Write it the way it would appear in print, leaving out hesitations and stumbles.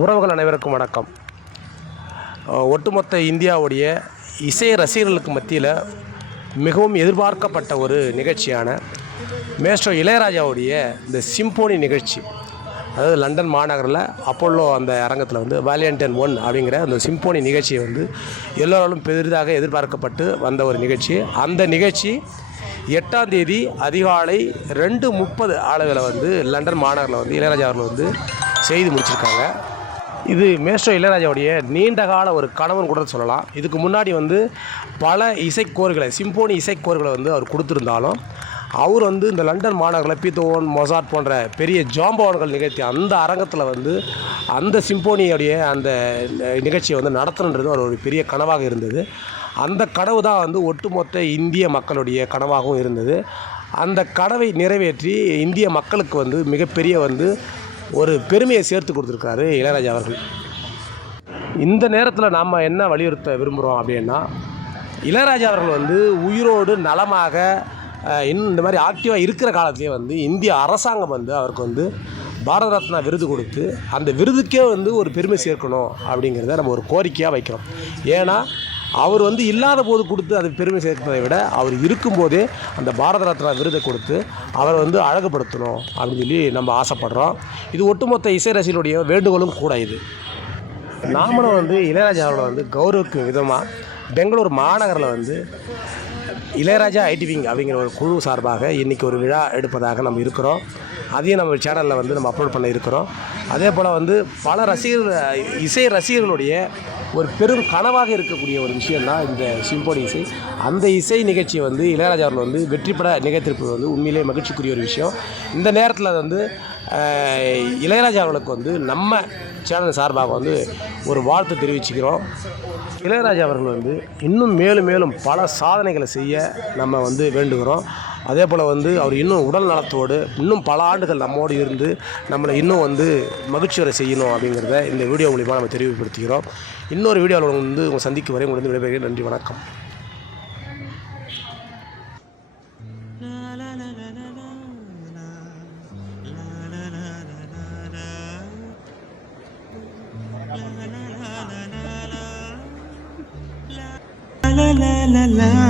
உறவுகள் அனைவருக்கும் வணக்கம். ஒட்டுமொத்த இந்தியாவுடைய இசை ரசிகர்களுக்கு மத்தியில் மிகவும் எதிர்பார்க்கப்பட்ட ஒரு நிகழ்ச்சியான மேஸ்ட்ரோ இளையராஜாவுடைய இந்த சிம்போனி நிகழ்ச்சி, அதாவது லண்டன் மாநகரில் அப்போலோ அந்த அரங்கத்தில் வந்து வாலியன்டைன் 1 அப்படிங்கிற அந்த சிம்போனி நிகழ்ச்சியை வந்து எல்லோராலும் பெரிதாக எதிர்பார்க்கப்பட்டு வந்த ஒரு நிகழ்ச்சி. அந்த நிகழ்ச்சி 8ஆம் தேதி அதிகாலை 2:30 அளவில் வந்து லண்டன் மாநகரில் வந்து இளையராஜா அவர்கள் வந்து செய்து முடிச்சிருக்காங்க. இது மேஸ்ட்ரோ இளையராஜாவுடைய நீண்டகால ஒரு கனவுன்னு கூட சொல்லலாம். இதுக்கு முன்னாடி வந்து பல இசைக்கோர்களை, சிம்போனி இசைக்கோர்களை வந்து அவர் கொடுத்துருந்தாலும், அவர் வந்து இந்த லண்டன் மாநகரில் பீத்தோவன், மொசார்ட் போன்ற பெரிய ஜாம்பவான்கள் நிகழ்த்தி அந்த அரங்கத்தில் வந்து அந்த சிம்போனியுடைய அந்த நிகழ்ச்சியை வந்து நடத்தணுன்றது ஒரு பெரிய கனவாக இருந்தது. அந்த கனவு தான் வந்து ஒட்டுமொத்த இந்திய மக்களுடைய கனவாகவும் இருந்தது. அந்த கனவை நிறைவேற்றி இந்திய மக்களுக்கு வந்து மிகப்பெரிய வந்து ஒரு பெருமையை சேர்த்து கொடுத்துருக்காரு இளையராஜா அவர்கள். இந்த நேரத்தில் நாம் என்ன வலியுறுத்த விரும்புகிறோம் அப்படின்னா, இளையராஜா அவர்கள் வந்து உயிரோடு நலமாக இன்னும் இந்த மாதிரி ஆக்டிவாக இருக்கிற காலத்துலேயே வந்து இந்திய அரசாங்கம் வந்து அவருக்கு வந்து பாரத ரத்னா விருது கொடுத்து அந்த விருதுக்கே வந்து ஒரு பெருமை சேர்க்கணும் அப்படிங்கிறத நம்ம ஒரு கோரிக்கையாக வைக்கிறோம். ஏன்னா அவர் வந்து இல்லாத போது கொடுத்து அது பெருமை சேர்க்கிறதை விட அவர் இருக்கும்போதே அந்த பாரத ரத்னா விருதை கொடுத்து அவரை வந்து அழகுபடுத்தணும் அப்படின்னு சொல்லி நம்ம ஆசைப்படுறோம். இது ஒட்டுமொத்த இசை ரசிகர்களுடைய வேண்டுகோளும் கூட. இது நாமளும் வந்து இளையராஜா அவர்களை வந்து கௌரவிக்கும் விதமாக பெங்களூர் மாநகரில் வந்து இளையராஜா ஐடி விங் அப்படிங்கிற ஒரு குழு சார்பாக இன்றைக்கி ஒரு விழா எடுப்பதாக நம்ம இருக்கிறோம். அதையும் நம்ம சேனலில் வந்து நம்ம அப்லோட் பண்ண இருக்கிறோம். அதே போல் வந்து பல ரசிகர்கள், இசை ரசிகர்களுடைய ஒரு பெரும் கனவாக இருக்கக்கூடிய ஒரு விஷயந்தான் இந்த சிம்போனி இசை. அந்த இசை நிகழ்ச்சியை வந்து இளையராஜா அவர்கள் வந்து வெற்றிப்பட நிகழ்த்திருப்பது வந்து உண்மையிலே மகிழ்ச்சிக்குரிய ஒரு விஷயம். இந்த நேரத்தில் வந்து இளையராஜா அவர்களுக்கு வந்து நம்ம சேனல் சார்பாக வந்து ஒரு வாழ்த்து தெரிவிச்சுக்கிறோம். இளையராஜா அவர்கள் வந்து இன்னும் மேலும் மேலும் பல சாதனைகளை செய்ய நம்ம வந்து வேண்டுகிறோம். அதே போல் வந்து அவர் இன்னும் உடல் நலத்தோடு இன்னும் பல ஆண்டுகள் நம்மோடு இருந்து நம்மளை இன்னும் வந்து மகிழ்ச்சியரை செய்யணும் அப்படிங்கிறத இந்த வீடியோ மூலிமா நம்ம தெரிவுபடுத்திக்கிறோம். இன்னொரு வீடியோவில் வந்து உங்கள் சந்திக்கும் வரை உங்களுக்கு விடைபெறுகிறேன். நன்றி, வணக்கம். la la la la